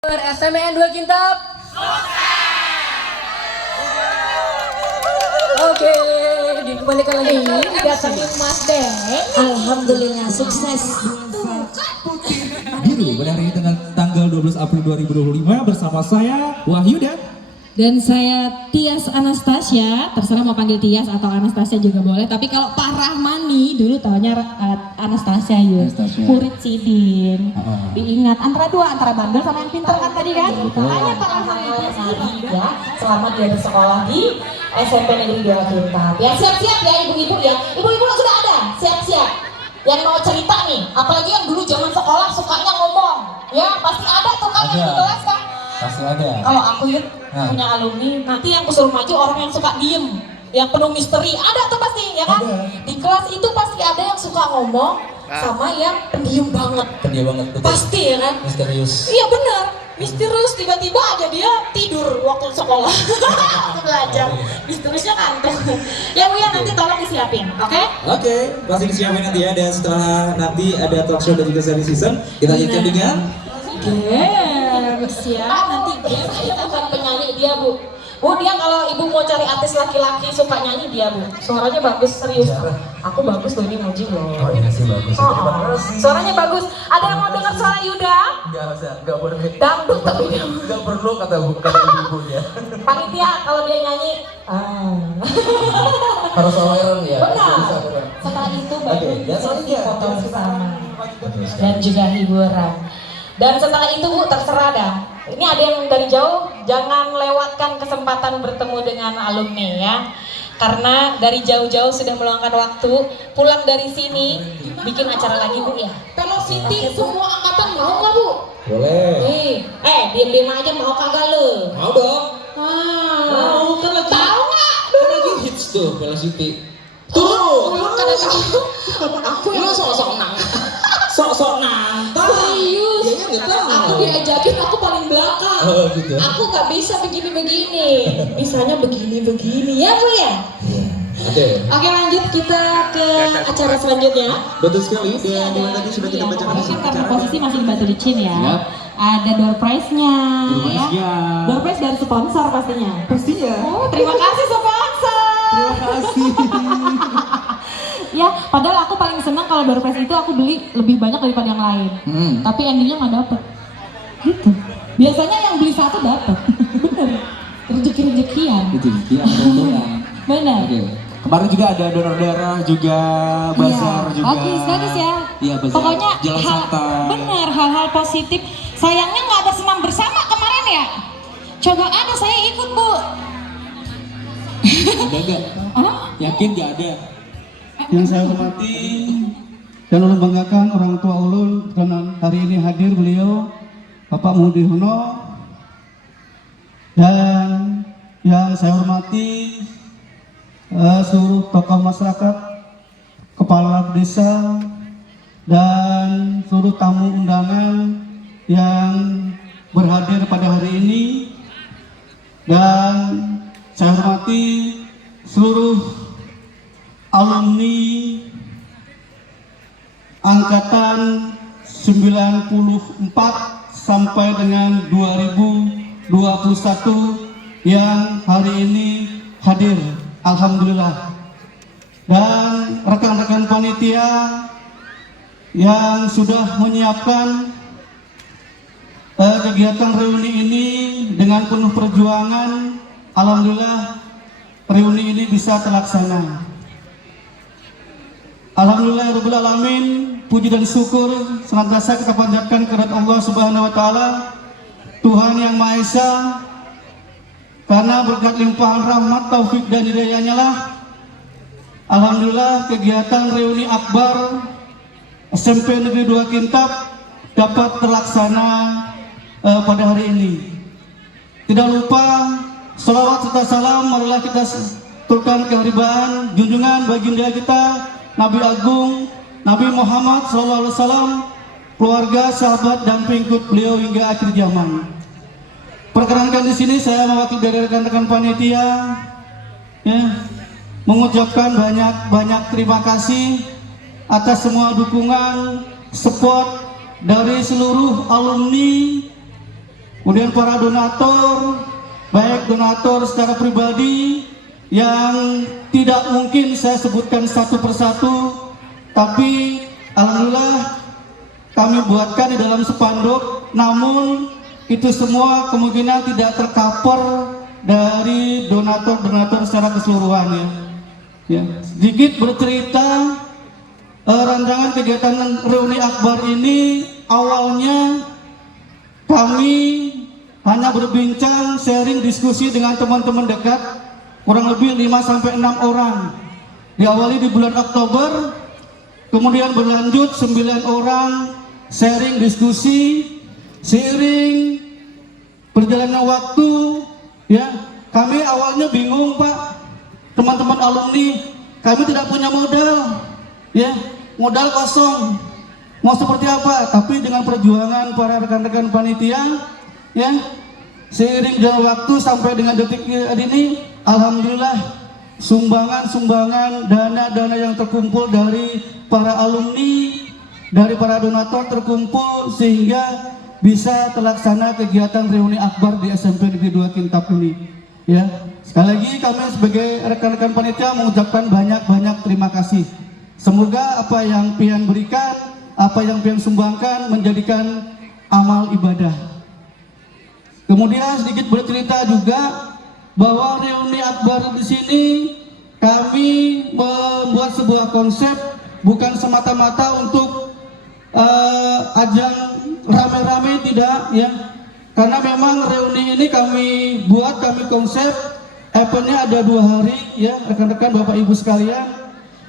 SMN 2 Kintab. Oke, dikembalikan lagi. Datangin Mas Deng. Alhamdulillah sukses. Biru pada hari ini tanggal 12 April 2025 bersama saya Wahyu Dan saya Tias Anastasia, terserah mau panggil Tias atau Anastasia juga boleh. Tapi kalau Pak Rahmani dulu taunya Anastasia ya, murid Sidin. Diingat antara bandel sama yang pintar kan tadi kan? Hanya Pak Rahmani ya, selamat dia bersekolah di SMP Negeri 2 Kintab. Ya siap-siap ya ibu-ibu ya. Ibu-ibu sudah ada, siap-siap. Yang mau cerita nih, apalagi yang dulu zaman sekolah sukanya ngomong, ya pasti ada tuh kan yang di kelas kan? pasti ada. Kalau aku ya punya alumni, nanti yang kusuruh maju orang yang suka diem, yang penuh misteri, ada tuh pasti ya kan? Ada. Di kelas itu pasti ada yang suka ngomong sama yang pendiam banget. Pendiam banget betul. Pasti ya kan? Misterius. Iya benar, misterius tiba-tiba aja dia tidur waktu sekolah, waktu belajar, misteriusnya kantor. Ya Bu ya nanti tolong disiapin, oke? Oke, pasti disiapin nanti ya. Dan setelah nanti ada talk show dan juga seri season, kita lanjutkan dengan siap nanti kita akan penyanyi dia Bu. Bu dia kalau ibu mau cari artis laki-laki suka nyanyi dia Bu. Suaranya bagus serius. Aku bagus loh ini muji loh. Oh iya sih bagus. Suaranya bagus. Ada yang mau dengar suara Yuda? Enggak boleh. Dangdut tapi dia. Enggak perlu kata ibunya. Panitia kalau dia nyanyi. Harus aware ya. Benar. Setelah itu baru dan selanjutnya foto bersama dan juga hiburan. Dan setelah itu Bu terserah dah. Ini ada yang dari jauh, jangan lewatkan kesempatan bertemu dengan alumni ya. Karena dari jauh-jauh sudah meluangkan waktu, pulang dari sini bikin acara lagi Bu ya. Velocity semua angkatan mau nggak Bu? Boleh. Diam-diam aja mau kagak lo? Mau dong. Mau kan lagi. Tahu nggak? Kan lagi hits tuh Velocity. Tuh, kada tahu. Aku yang sok-sok nang. Sok-sok nantang. Serius? Iya nggak tahu. Aku diajakin aku paling belakang. Oh gitu. Aku nggak bisa begini-begini. Bisanya begini-begini ya Bu ya. Oke. Oke lanjut kita ke acara selanjutnya. Betul sekali. Dan yang tadi sudah kita bacakan di Karena posisi masih di Batu Licin ya. Siap. Ada door prize-nya. Door prize-nya. Door prize dari sponsor pastinya. Pastinya. Oh terima kasih sponsor. Terima kasih. Ya, padahal aku paling senang kalau door prize itu aku beli lebih banyak daripada yang lain. Tapi endingnya nggak dapet. Gitu. Biasanya yang beli satu dapet. Bener. Rezeki-rezekian. Rezekian, keuntungan. Bener. Oke. Kemarin juga ada donor darah, juga bazar Iya. juga. Bagus ya. Iya bazar. Pokoknya Jalan santai. bener hal-hal positif. Sayangnya nggak ada senam bersama kemarin ya. Coba ada saya ikut Bu. Ada nggak? Yakin nggak ada? Yang saya hormati dan ulun banggakan orang tua ulun karena hari ini hadir beliau Bapak Mudi Hono, dan yang saya hormati seluruh tokoh masyarakat, kepala desa, dan seluruh tamu undangan yang berhadir pada hari ini, dan saya hormati seluruh alumni angkatan 94 sampai dengan 2021 yang hari ini hadir, alhamdulillah. Dan rekan-rekan panitia yang sudah menyiapkan kegiatan reuni ini dengan penuh perjuangan, alhamdulillah reuni ini bisa terlaksana. Alhamdulillahirabbil alamin, puji dan syukur senantiasa kita panjatkan kepada Allah Subhanahu wa taala, Tuhan yang Maha Esa. Karena berkat limpahan rahmat, taufik dan hidayahnya lah, alhamdulillah kegiatan reuni akbar SMP Negeri 2 Kintab dapat terlaksana pada hari ini. Tidak lupa salawat serta salam marilah kita turunkan keharibaan junjungan baginda kita Nabi Agung Nabi Muhammad SAW, keluarga, sahabat, dan pengikut beliau hingga akhir zaman. Perkenankan di sini saya mewakili dari rekan-rekan panitia, ya, mengucapkan banyak terima kasih atas semua dukungan, support dari seluruh alumni kemudian para donatur, baik donatur secara pribadi yang tidak mungkin saya sebutkan satu persatu, tapi alhamdulillah kami buatkan di dalam spanduk, namun itu semua kemungkinan tidak tercover dari donatur-donatur secara keseluruhan ya. Ya, sedikit bercerita, rancangan kegiatan reuni akbar ini awalnya kami hanya berbincang, sharing, diskusi dengan teman-teman dekat, kurang lebih 5-6 orang. Diawali di bulan Oktober, kemudian berlanjut 9 orang sharing, diskusi, seiring perjalanan waktu ya. Kami awalnya bingung, Pak, teman-teman alumni, kami tidak punya modal ya, modal kosong, mau seperti apa. Tapi dengan perjuangan para rekan-rekan panitia ya, seiring jalan waktu sampai dengan detik ini, alhamdulillah sumbangan dana-dana yang terkumpul dari para alumni, dari para donatur terkumpul sehingga bisa terlaksana kegiatan reuni akbar di SMP Negeri 2 Kintab ini ya. Sekali lagi kami sebagai rekan-rekan panitia mengucapkan banyak-banyak terima kasih. Semoga apa yang pian berikan, apa yang pian sumbangkan menjadikan amal ibadah. Kemudian sedikit bercerita juga bahwa reuni akbar di sini kami membuat sebuah konsep bukan semata-mata untuk ajang rame-rame, tidak ya, karena memang reuni ini kami buat, kami konsep eventnya ada 2 hari ya rekan-rekan Bapak Ibu sekalian.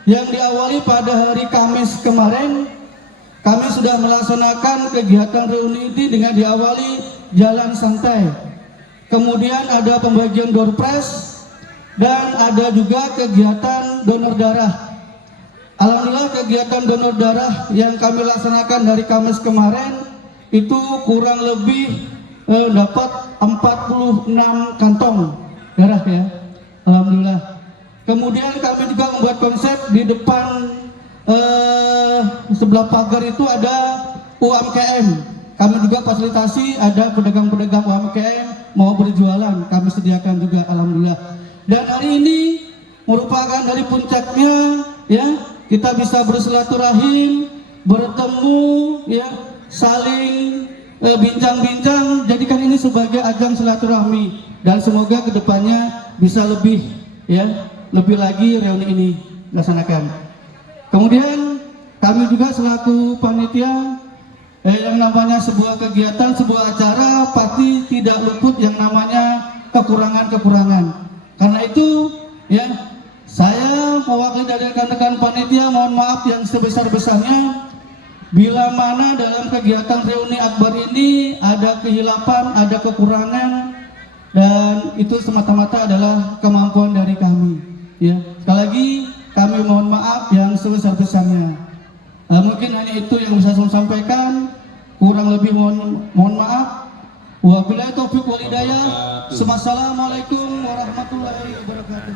Yang diawali pada hari Kamis kemarin, kami sudah melaksanakan kegiatan reuni ini dengan diawali jalan santai, kemudian ada pembagian door prize dan ada juga kegiatan donor darah. Alhamdulillah kegiatan donor darah yang kami laksanakan dari Kamis kemarin itu kurang lebih dapat 46 kantong darah ya, alhamdulillah. Kemudian kami juga membuat konsep di depan sebelah pagar itu ada UMKM. Kami juga fasilitasi, ada pedagang-pedagang UMKM mau berjualan, kami sediakan juga, alhamdulillah. Dan hari ini merupakan dari puncaknya ya, kita bisa bersilaturahim, bertemu ya, saling bincang-bincang, jadikan ini sebagai ajang silaturahmi dan semoga kedepannya bisa lebih ya, lebih lagi reuni ini dilaksanakan. Kemudian kami juga selaku panitia yang namanya sebuah kegiatan, sebuah acara pasti tidak luput yang namanya kekurangan-kekurangan. Karena itu ya, saya mewakili dari rekan-rekan panitia mohon maaf yang sebesar-besarnya bila mana dalam kegiatan reuni akbar ini ada kehilapan, ada kekurangan, dan itu semata-mata adalah kemampuan dari kami ya. Sekali lagi kami mohon maaf yang sebesar-besarnya. Mungkin hanya itu yang bisa saya sampaikan, kurang lebih mohon maaf. Wabillahi taufiq wal hidayah. Assalamualaikum warahmatullahi wabarakatuh.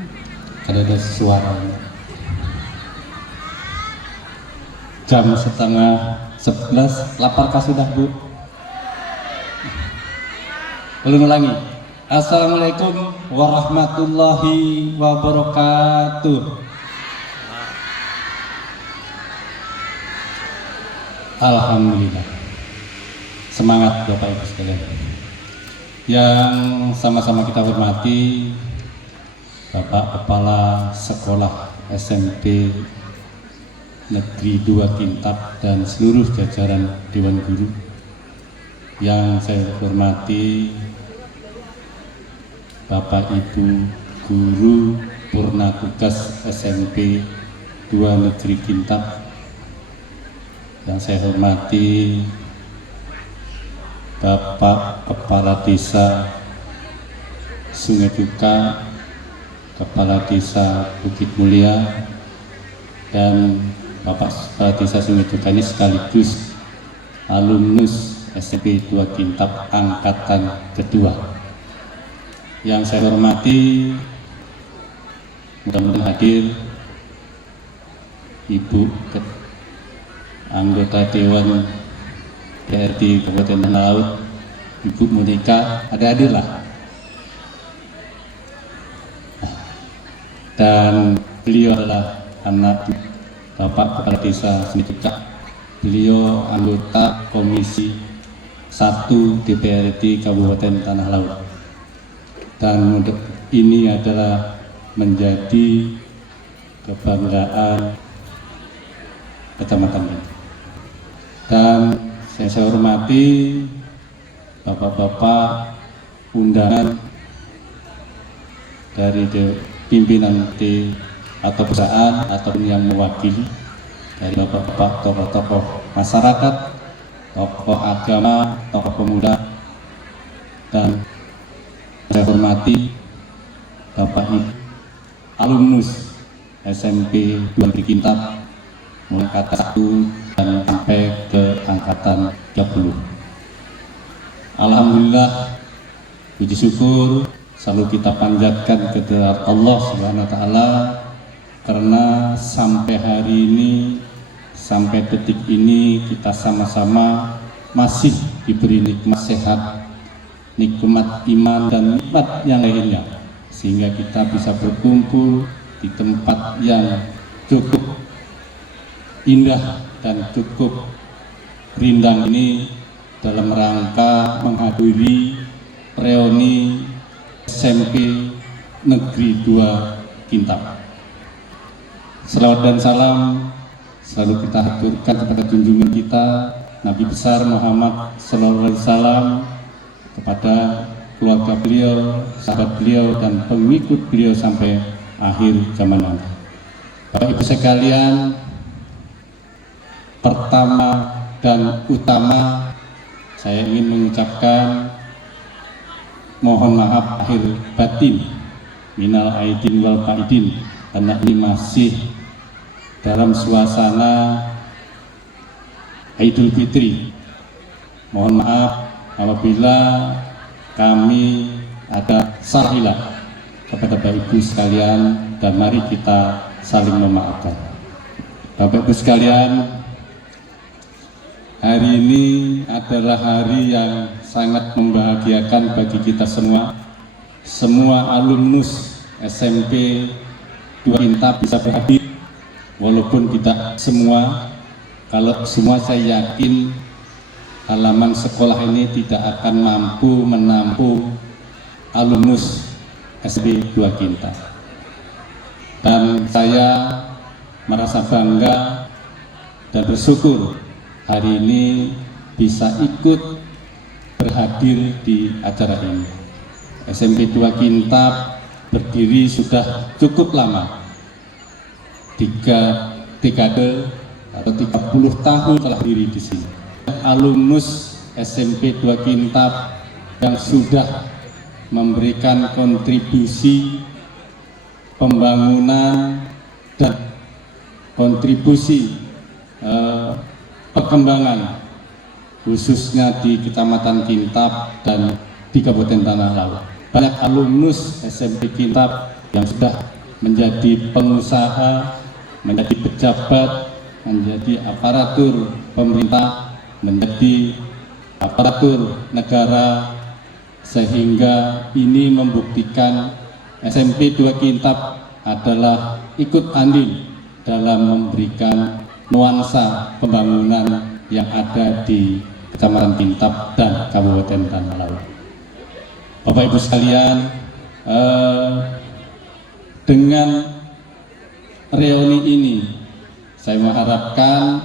Ada suara. Jam 10:30, laparkah sudah, Bu? Ulangi. Assalamualaikum warahmatullahi wabarakatuh. Alhamdulillah. Semangat Bapak Ibu sekalian. Yang sama-sama kita hormati Bapak Kepala Sekolah SMP Negeri 2 Kintab dan seluruh jajaran Dewan Guru. Yang saya hormati Bapak Ibu Guru Purna Tugas SMP 2 Negeri Kintab. Yang saya hormati Bapak Kepala Desa Sungai Duka, Kepala Desa Bukit Mulia, dan Bapak Kepala Desa Sungai Duka ini sekaligus alumnus SMP 2 Kintab angkatan kedua. Yang saya hormati mudah-mudahan hadir Ibu anggota Dewan DRD Kabupaten Laut Ibu Monika, adik-adik lah. Dan beliau adalah anak Bapak Kepala Desa Senituka. Beliau anggota Komisi 1 DPRD Kabupaten Tanah Laut. Dan untuk ini adalah menjadi kebanggaan kecamatan ini. Dan saya hormati Bapak-bapak undangan dari pimpinan atau perusahaan ataupun yang mewakili dari bapak-bapak tokoh-tokoh masyarakat, tokoh agama, tokoh pemuda, dan saya hormati Bapak Ibu alumnus SMP 2 Kintab mulai angkatan 1 dan sampai ke angkatan 30. Alhamdulillah, puji syukur selalu kita panjatkan kepada Allah Subhanahu wa taala karena sampai hari ini, sampai detik ini kita sama-sama masih diberi nikmat sehat, nikmat iman dan nikmat yang lainnya, sehingga kita bisa berkumpul di tempat yang cukup indah dan cukup rindang ini dalam rangka menghadiri reuni SMP Negeri 2 Kintab. Selawat dan salam selalu kita haturkan kepada junjungan kita Nabi besar Muhammad sallallahu alaihi wasallam, kepada keluarga beliau, sahabat beliau, dan pengikut beliau sampai akhir zaman nanti. Bapak Ibu sekalian, pertama dan utama saya ingin mengucapkan mohon maaf akhir batin, minal aidin wal faidin, karena ini masih dalam suasana Idul Fitri. Mohon maaf apabila kami ada salah hilaf kepada Bapak Ibu sekalian, dan mari kita saling memaafkan. Bapak Ibu sekalian, hari ini adalah hari yang sangat membahagiakan bagi kita semua. Semua alumnus SMP 2 Kintab bisa berhadir, walaupun tidak semua. Kalau semua saya yakin halaman sekolah ini tidak akan mampu menampung alumnus SMP 2 Kintab. Dan saya merasa bangga dan bersyukur hari ini bisa ikut berhadir di acara ini. SMP 2 Kintab berdiri sudah cukup lama, 3 dekade atau 30 tahun telah berdiri di sini. Alumnus SMP 2 Kintab yang sudah memberikan kontribusi pembangunan dan kontribusi perkembangan khususnya di Kecamatan Kintab dan di Kabupaten Tanah Laut. Banyak alumnus SMP Kintab yang sudah menjadi pengusaha, menjadi pejabat, menjadi aparatur pemerintah, menjadi aparatur negara, sehingga ini membuktikan SMP 2 Kintab adalah ikut andil dalam memberikan nuansa pembangunan yang ada di Kecamatan Kintab dan Kabupaten Tanah Laut. Bapak Ibu sekalian, dengan reuni ini saya mengharapkan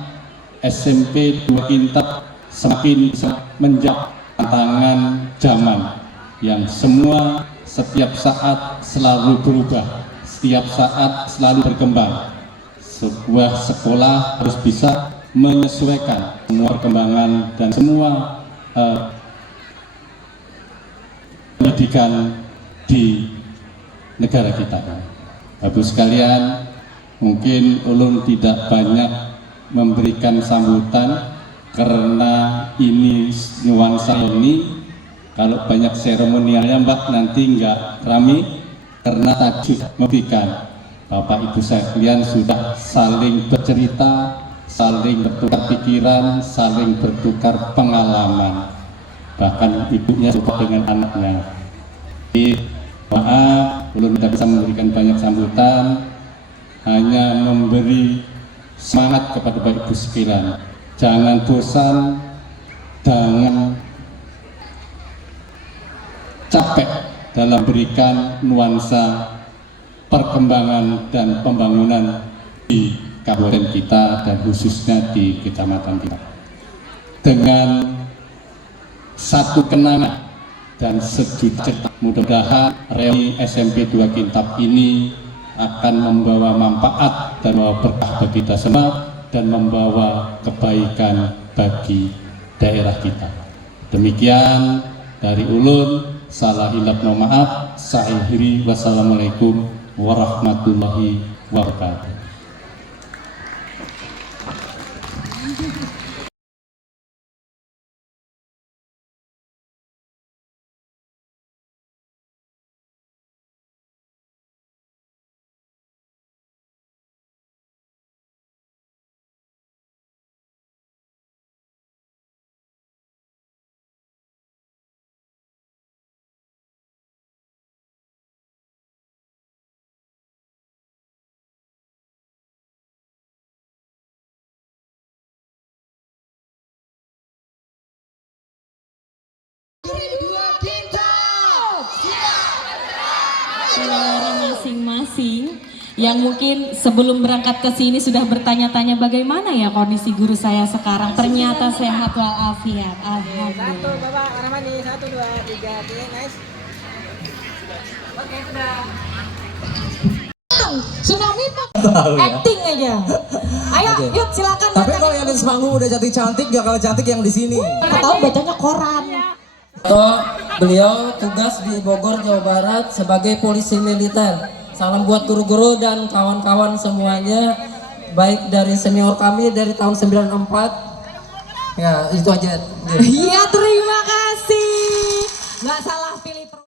SMP 2 Kintab semakin bisa menjawab tantangan zaman yang semua setiap saat selalu berubah, setiap saat selalu berkembang. Sebuah sekolah harus bisa menyesuaikan semua perkembangan dan semua pendidikan di negara kita. Bapak sekalian, mungkin ulun tidak banyak memberikan sambutan karena ini nuansa ini. Kalau banyak seremonialnya Mbak nanti nggak rame, karena tadi memberikan Bapak Ibu sekalian sudah saling bercerita, saling bertukar pikiran, saling bertukar pengalaman. bahkan ibunya support dengan anaknya. Jadi, maaf, belum tidak bisa memberikan banyak sambutan, hanya memberi semangat kepada Bapak Ibu sekalian. Jangan bosan, jangan capek dalam berikan nuansa perkembangan dan pembangunan di kabupaten kita dan khususnya di kecamatan kita. Dengan satu kenangan dan sejuta cerita, mudah-mudahan reuni SMP 2 Kintab ini akan membawa manfaat dan membawa berkah bagi kita semua dan membawa kebaikan bagi daerah kita. Demikian dari ulun, salah hilap no maaf, saya akhiri, wassalamualaikum warahmatullahi wabarakatuh. Suara masing-masing yang mungkin sebelum berangkat ke sini sudah bertanya-tanya bagaimana ya kondisi guru saya sekarang. Ternyata sehat walafiat. Alhamdulillah. Satu, Bapak, orang mandi. 1, 2, 3, oke, nice. Oke, sudah. Tsunami Pak. Tahu ya. Acting aja. Ayo, Oke. yuk silakan. Tapi kalau yang di Semanggu udah cantik-cantik, gak kalah cantik yang di sini. tahu bacanya koran. Beliau tugas di Bogor, Jawa Barat sebagai polisi militer. Salam buat guru-guru dan kawan-kawan semuanya, baik dari senior kami dari tahun 94. Ya, itu aja. Iya, terima kasih. Nggak salah pilih.